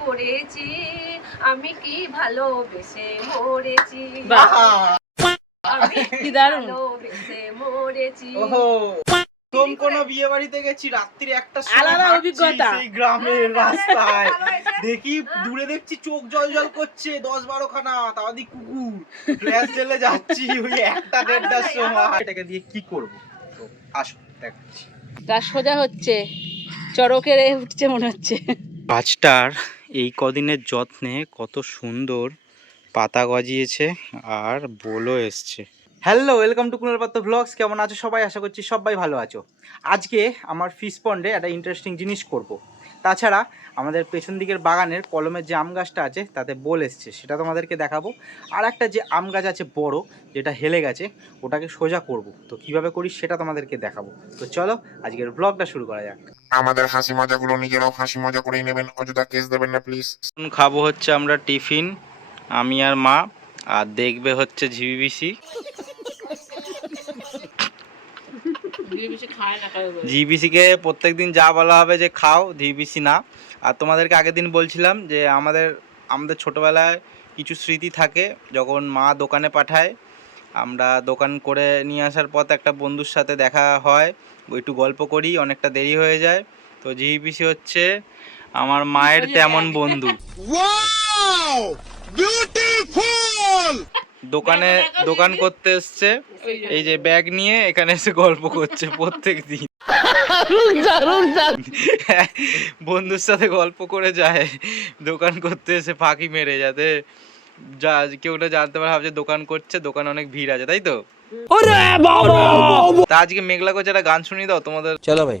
পরেছি আমি কি ভালোবেসে মরেছি? আমি কি ভালোবেসে মরেছি? প্রথম কোন বিয়ে বাড়িতে গেছি রাত্রি একটা আলাদা অভিজ্ঞতা। সেই গ্রামের রাস্তায়। দেখি দূরে দেখছি চোখ জল জল করছে দশ বারো খানা তাওয়াদি কুকুর। ফ্ল্যাশ জেলে যাচ্ছি ওই একটা দেড়টার সময়। এটাকে দিয়ে কি করব? তো আসো দেখাচ্ছি। সোজা হচ্ছে চড়কে রে উঠছে মনে হচ্ছে। গাছটার এই কদিনের যত্নে কত সুন্দর পাতা গজিয়েছে আর বলো এসছে। হ্যালো ওয়েলকাম টু কুনাল পাত্র ব্লগস কেমন আছো সবাই? আশা করছি সবাই ভালো আছো। আজকে আমার ফিস পন্ডে একটা ইন্টারেস্টিং জিনিস করব। তাছাড়া আমাদের পেছন দিকের বাগানের কলমের যে আম গাছটা আছে তাতে বোল এসছে সেটা তোমাদেরকে দেখাবো। আর একটা যে আম গাছ আছে বড় যেটা হেলে গেছে ওটাকে সোজা করব। তো কীভাবে করি সেটা তোমাদেরকে দেখাবো। তো চলো আজকের ব্লগটা শুরু করা যাক। আমাদের হাসি মজাগুলো নিজেরাও হাসি মজা করেই নেবেন। অযথা কেস দেবেন না প্লিজ এখন খাব হচ্ছে আমরা টিফিন আমি আর মা আর দেখবে হচ্ছে ঝিবিবিসি বেশি খায় না খাবে বলে। যা বলা হবে যে খাও ঝিবিসি না। আর তোমাদেরকে আগের দিন বলছিলাম যে আমাদের আমাদের ছোটোবেলায় কিছু স্মৃতি থাকে যখন মা দোকানে পাঠায় আমরা দোকান করে নিয়ে আসার পথ একটা বন্ধুর সাথে দেখা হয় একটু গল্প করি অনেকটা দেরি হয়ে যায়। তো ঝিবিসি হচ্ছে আমার মায়ের তেমন বন্ধু। দোকানে দোকান করতে এসছে এই যে ব্যাগ নিয়ে এখানে এসে গল্প করছে প্রত্যেক দিন। বন্ধুর সাথে গল্প করে যায় দোকান করতে এসে ফাঁকি মেরে যাতে যা কেউ না জানতে পারে ভাবছে দোকান করছে দোকানে অনেক ভিড় আছে তাই তো? তা আজকে মেঘলা করছে একটা গান শুনিয়ে দাও তোমাদের চলো ভাই।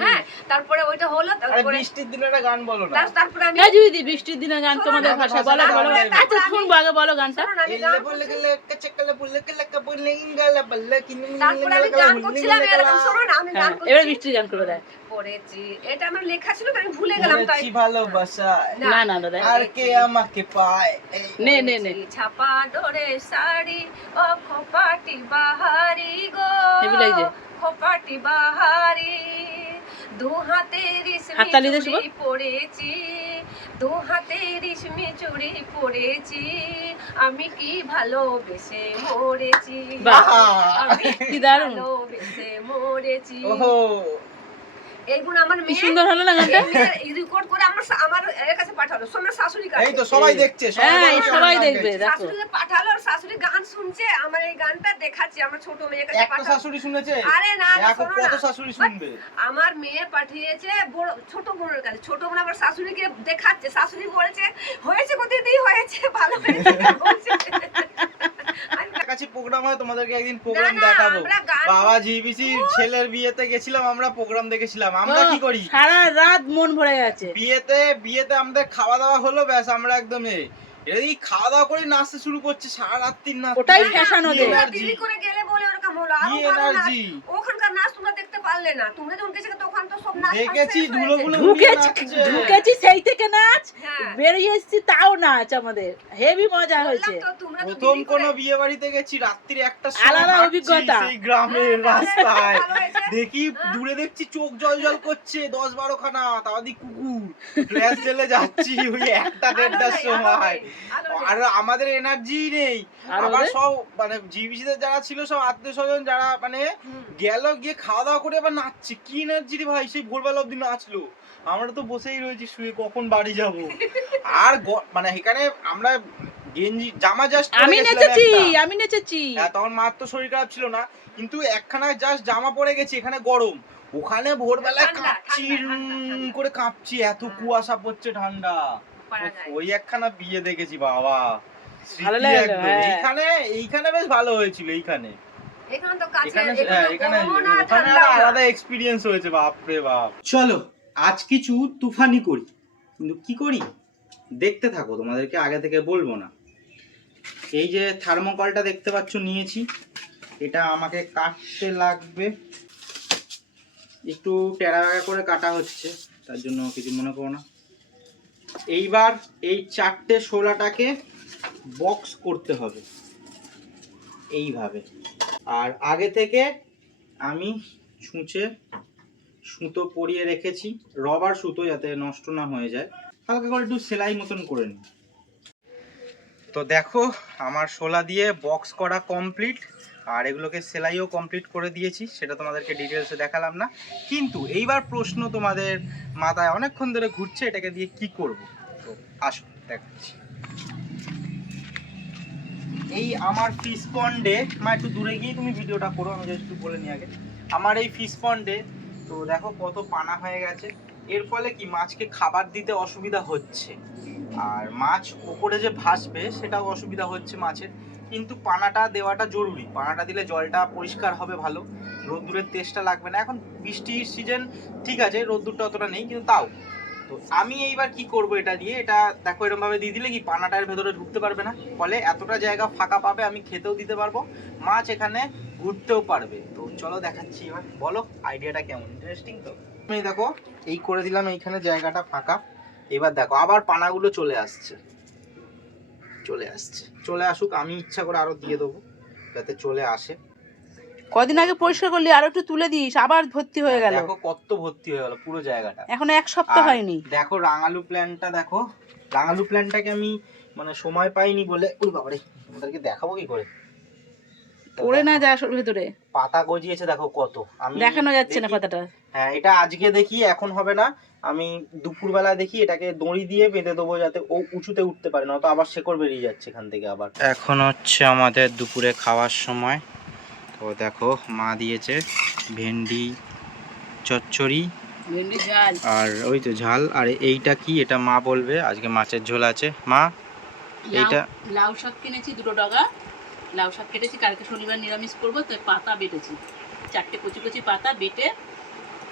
হ্যাঁ তারপরে ওইটা হলো তারপরে বৃষ্টির দিনে গান বলো না। তারপরে আমি এই দিদি বৃষ্টির দিনে গান তোমাদের ভাষায় বলো ভাষা বলো। বলো। আচ্ছা শুনব আগে বলো গানটা? শোনো না, আমি গান তারপরে আমি গান করছিলাম এরকম শোনো না আমি গান হ্যাঁ এবার বৃষ্টির গান করে দেয় পড়েছি এটা আমার লেখা ছিল আমি ভুলে গেলাম তাই। ভালোবাসা না। না দাদা আর কে আমাকে পায়? নে নে নে। ছাপা ডোরে শাড়ি ও খোপাটি বাহারি গো। হেবি খোপাটি বাহারি দু হাতে রেশমি হাততালি দে শুভ। চুড়ি পরেছি দু হাতে রেশমি চুড়ি পরেছি আমি কি ভালোবেসে মরেছি? আমি কি দারুণ। ভালোবেসে মরেছি? ওহো। এইগুলো আমার মেয়ে সুন্দর হলো না গানটা? রেকর্ড করে আমার আমার এর কাছে পাঠালো। আমার শাশুড়ি কাছে। এই তো সবাই দেখছে হ্যাঁ সবাই দেখবে দেখছে। পাঠালো আর শাশুড়ি গান শুনছে আমার এই গানটা দেখাচ্ছে আমার ছোট মেয়ের কাছে একটা শাশুড়ি শুনেছে? আরে না কত শাশুড়ি শুনবে। আমার মেয়ে পাঠিয়েছে বড় ছোট বোনের কাছে। ছোট বোন আবার শাশুড়িকে দেখাচ্ছে। শাশুড়ি বলেছে হয়েছে কোথায় হয়েছে ভালো হয়েছে বলছে। আমি কাছে প্রোগ্রাম হয় তোমাদেরকে একদিন প্রোগ্রাম দেখাবো। বাবা জিবিসি ছেলের বিয়েতে গেছিলাম আমরা প্রোগ্রাম দেখেছিলাম। আমরা কি করি? সারা রাত মন ভরে গেছে। বিয়েতে বিয়েতে আমাদের খাওয়া দাওয়া হলো ব্যাস আমরা একদম এই খাওয়া দাওয়া করে নাচতে শুরু করছে সারা রাত্রি নাচ ওটাই fashion ওদের। করে গেলে বলে ওরকম হলো আরও কি ভালো নাচ। এনার্জি ওখানকার নাচ তোমরা দেখতে পারলে না। তোমরা যখন গেছিলে তখন তো সব নাচ দেখেছি শেষ হয়েছে। ঢুকেছি ঢুকেছি সেই থেকে নাচ। হ্যাঁ। বেরিয়ে এসেছি তাও নাচ আমাদের। হেভি মজা হয়েছে। তো প্রথম কোন বিয়ে বাড়িতে গেছি রাত্রি একটা আলাদা অভিজ্ঞতা। সেই গ্রামের হ্যাঁ, রাস্তায়। দেখি দূরে দেখছি চোখ জল জল করছে দশ বারো খানা কুকুর। ফ্ল্যাশ জেলে যাচ্ছি ওই একটা দেড়টার সময়। আর আমাদের এনার্জি নেই। আবার সব মানে জিবিসিতে যারা ছিল সব আত্মীয় স্বজন যারা মানে। গেল গিয়ে খাওয়া দাওয়া করে আবার নাচছে। কি এনার্জি রে ভাই সেই ভোরবেলা অব্দি নাচলো। আমরা তো বসেই রয়েছি শুয়ে কখন বাড়ি যাব? আর মানে এখানে আমরা গেঞ্জি জামা জাস্ট আমি নেচেছি আমি নেচেছি হ্যাঁ তখন মার তো শরীর খারাপ ছিল না কিন্তু একখানা জাস্ট জামা পরে গেছি এখানে গরম ওখানে ভোরবেলায় কাঁপছি। করে কাঁপছি এত হ্যাঁ। কুয়াশা পড়ছে ঠান্ডা ওই একখানা বিয়ে দেখেছি বাবা। হ্যাঁ। এইখানে এইখানে বেশ ভালো হয়েছিল এইখানে। আলাদা এক্সপিরিয়েন্স হয়েছে বাপ রে বাপ চলো আজ কিছু তুফানি করি কিন্তু কি করি দেখতে থাকো তোমাদেরকে আগে থেকে বলব না এই যে থার্মোকলটা দেখতে পাচ্ছ, নিয়েছি। এটা আমাকে কাটতে লাগবে। একটু টেরা করে কাটা হচ্ছে, তার জন্য কিছু মনে করো না। এইবার এই চারটে শোলাটাকে বক্স করতে হবে, এইভাবে। আর আগে থেকে আমি ছুঁচে সুতো পরিয়ে রেখেছি রবার সুতো যাতে নষ্ট না হয়ে যায়। হালকা করে একটু সেলাই মতন করে নিই। তো দেখো, আমার শোলা দিয়ে বক্স করা কমপ্লিট আর এগুলোকে সেলাইও কমপ্লিট করে দিয়েছি, সেটা তোমাদেরকে ডিটেলসে দেখালাম না। কিন্তু এইবার প্রশ্ন তোমাদের মাথায় অনেকক্ষণ ধরে ঘুরছে, এটাকে দিয়ে কি করব? তো আসো, দেখাচ্ছি। এই আমার ফিশ পন্ডে মা, একটু দূরে গিয়ে তুমি ভিডিওটা করো, আমি একটু বলে নিই আগে। আমার এই ফিশ পন্ডে তো দেখো কত পানা হয়ে গেছে। এর ফলে কি মাছকে খাবার দিতে অসুবিধা হচ্ছে। আর মাছ ওপরে যে ভাসবে, সেটাও অসুবিধা হচ্ছে মাছের। কিন্তু পানাটা দেওয়াটা জরুরি। পানাটা দিলে জলটা পরিষ্কার হবে ভালো। রোদ্দুরের তেষ্টা লাগবে না। এখন বৃষ্টির সিজন ঠিক আছে, রোদ্দুরটা অতটা নেই, কিন্তু তাও। তো আমি এইবার কি করব এটা দিয়ে? এটা দেখো এরকম ভাবে দিয়ে দিলে কি পানাটার ভেতরে ঢুকতে পারবে না? ফলে এতটা জায়গা ফাঁকা পাবে, আমি খেতেও দিতে পারব। মাছ এখানে ঘুরতেও পারবে। তো চলো দেখাচ্ছি এবার। বলো আইডিয়াটা কেমন? ইন্টারেস্টিং তো? আমি দেখো। এই করে দিলাম এইখানে জায়গাটা ফাঁকা। এবার দেখো আবার পানাগুলো চলে আসছে। চলে আসছে। চলে আসুক আমি ইচ্ছা করে আরও দিয়ে দেবো যাতে চলে আসে। কদিন আগে পরিষ্কার করলি আরও একটু তুলে দিস আবার ভর্তি হয়ে গেল। দেখো কত ভর্তি হয়ে গেল পুরো জায়গাটা। এখন এক সপ্তাহ হয়নি। দেখো রাঙালু প্ল্যানটা দেখো। রাঙালু প্ল্যানটাকে আমি মানে সময় পাইনি বলে ওই বাবারে তোমাদেরকে দেখাবো কি করে? পড়ে না দেখো, যা আসল ভেতরে। পাতা গজিয়েছে দেখো কত। আমি দেখানো যাচ্ছে না পাতাটা। হ্যাঁ এটা আজকে দেখি এখন হবে না। আমি দুপুরবেলা দেখি এটাকে দড়ি দিয়ে বেঁধে দেবো যাতে ও উঁচুতে উঠতে পারে না তো আবার শেকড় বেরিয়ে যাচ্ছে এখান থেকে আবার। এখন হচ্ছে আমাদের দুপুরে খাওয়ার সময়। তো দেখো মা দিয়েছে ভেন্ডি চচ্চড়ি আর ওই তো ঝাল। আর এইটা কি এটা মা বলবে। আজকে মাছের ঝোল আছে। মা এইটা লাউ শাক কিনেছি দুটো টাকা লাউ শাক কেটেছি কালকে শনিবার নিরামিষ করব তাই পাতা বেটেছি। চারটে কচি কচি পাতা বেটে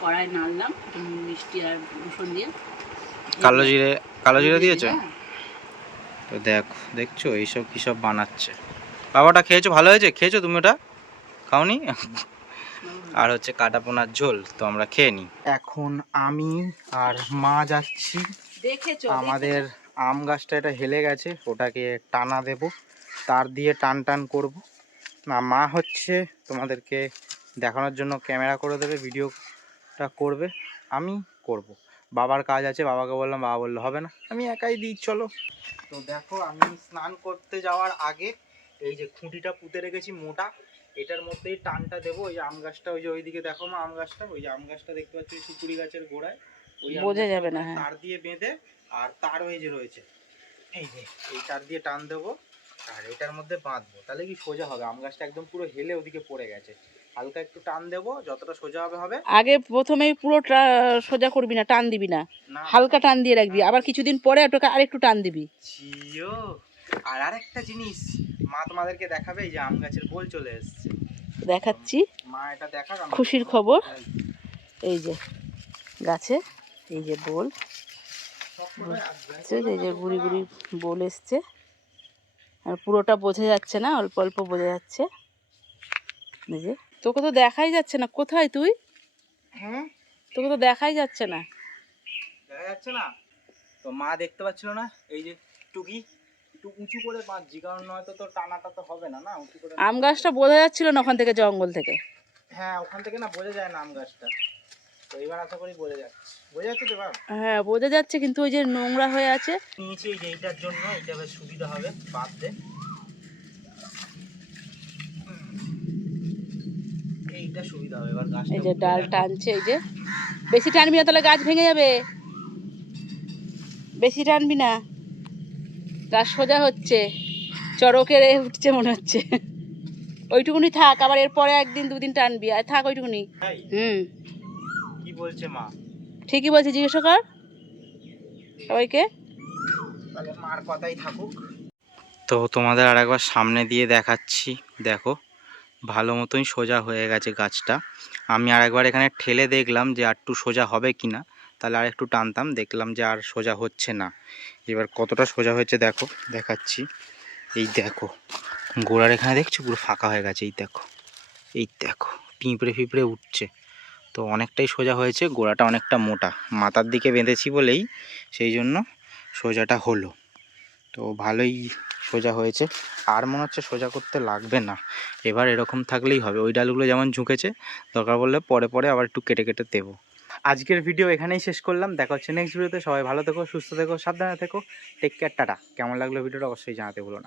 কড়াই নাড়লাম মিষ্টি আর রসুন দিয়ে। কালো জিরে কালো জিরে দিয়েছ? হ্যাঁ। তো দেখো দেখছ এইসব কী সব বানাচ্ছে। বাবাটা খেয়েছো ভালো হয়েছে? খেয়েছো তুমি ওটা? খাওনি? আর হচ্ছে কাটাপোনার ঝোল তো আমরা খেয়ে নিই এখন আমি আর মা যাচ্ছি। দেখেছ। আমাদের আম গাছটা এটা হেলে গেছে ওটাকে টানা দেব। তার দিয়ে টান টান করব। না মা হচ্ছে তোমাদেরকে দেখানোর জন্য ক্যামেরা করে দেবে ভিডিওটা করবে আমি করব। বাবার কাজ আছে বাবাকে বললাম বাবা বলল হবে না আমি একাই দিই চলো। তো দেখো আমি স্নান করতে যাওয়ার আগে এই যে খুঁটিটা পুঁতে রেখেছি মোটা এটার মধ্যেই টানটা দেবো। ওই যে আম গাছটা ওই যে ওইদিকে দেখো মা আম গাছটা ওই যে আম গাছটা দেখতে পাচ্ছি সুপুরি গাছের গোড়ায়। ওই বোঝা যাবে না, হ্যাঁ। তার দিয়ে বেঁধে আর তার ওই যে রয়েছে এই যে এই তার দিয়ে টান দেবো। আর এটার মধ্যে বাঁধবো। তাহলে কি সোজা হবে? আম গাছটা একদম পুরো হেলে ওদিকে পড়ে গেছে। হালকা একটু টান দেবো যতটা সোজা হবে হবে। আগে প্রথমেই পুরো সোজা করবি না টান দিবি না। হালকা টান দিয়ে রাখবি। আবার কিছুদিন পরে ওটাকে আরেকটু টান দিবি। জিও আর আরেকটা জিনিস মা তোমাদেরকে দেখাবে এই যে আম গাছের বোল চলে এসেছে। দেখাচ্ছি। মা এটা আমি- খুশির খবর। এই যে গাছে এই যে বোল এই যে গুড়ি গুড়ি বোল এসছে। আর পুরোটা বোঝা যাচ্ছে না অল্প অল্প বোঝা যাচ্ছে। যে তোকে তো দেখাই যাচ্ছে না কোথায় তুই? হুম? তোকে তো দেখাই যাচ্ছে না। দেখা যাচ্ছে না? তো মা দেখতে পাচ্ছিল না? এই যে টুকি একটু উঁচু করে বাঁধছি কারণ নয়তো তো টানাটা তো হবে না না? উঁচু করে আম গাছটা বোঝা যাচ্ছিল না ওখান থেকে জঙ্গল থেকে? হ্যাঁ ওখান থেকে না বোঝা যায় না আম গাছটা। তো এবার আশা করি বোঝা যাচ্ছে। বোঝা যাচ্ছে তো হ্যাঁ বোঝা যাচ্ছে কিন্তু ওই যে নোংরা হয়ে আছে। নিচে এই যে এইটার জন্য এটা বেশ সুবিধা হবে বাঁধতে এইটা সুবিধা হবে এবার গাছটা এই যে ডাল টানছে এই যে। বেশি টানবি না তাহলে গাছ ভেঙে যাবে। বেশি টানবি না। গাছ সোজা হচ্ছে। চড়কে রে উঠছে মনে হচ্ছে। ওইটুকুনি থাক আবার এরপরে একদিন দুদিন টানবি। আর থাক ওইটুকুনি। হুম। বলছে মা। ঠিকই বলছে জিজ্ঞাসা কর। সবাইকে। তাহলে মার কথাই থাকুক। তো তোমাদের আর একবার সামনে দিয়ে দেখাচ্ছি। দেখো ভালো মতোই সোজা হয়ে গেছে গাছটা। আমি আর একবার এখানে ঠেলে দেখলাম যে আরটু সোজা হবে কি না। তাহলে আর একটু টানতাম দেখলাম যে আর সোজা হচ্ছে না। এবার কতটা সোজা হয়েছে দেখো দেখাচ্ছি। এই দেখো গোড়ার এখানে দেখছ? পুরো ফাঁকা হয়ে গেছে এই দেখো। এই দেখো পিঁপড়ে ফিঁপড়ে উঠছে। তো অনেকটাই সোজা হয়েছে, গোড়াটা অনেকটা মোটা। মাথার দিকে বেঁধেছি বলেই সেই জন্য সোজাটা হলো। তো ভালোই সোজা হয়েছে। আর মনে হচ্ছে সোজা করতে লাগবে না। এবার এরকম থাকলেই হবে। ওই ডালগুলো যেমন ঝুঁকেছে, দরকার পড়লে পরে পরে আবার একটু কেটে কেটে দেবো। আজকের ভিডিও এখানেই শেষ করলাম। দেখা হচ্ছে নেক্সট ভিডিওতে সবাই ভালো থেকো, সুস্থ থেকো, সাবধানে থেকো। Take care tata. কেমন লাগল ভিডিওটা অবশ্যই জানাতে ভুলো না।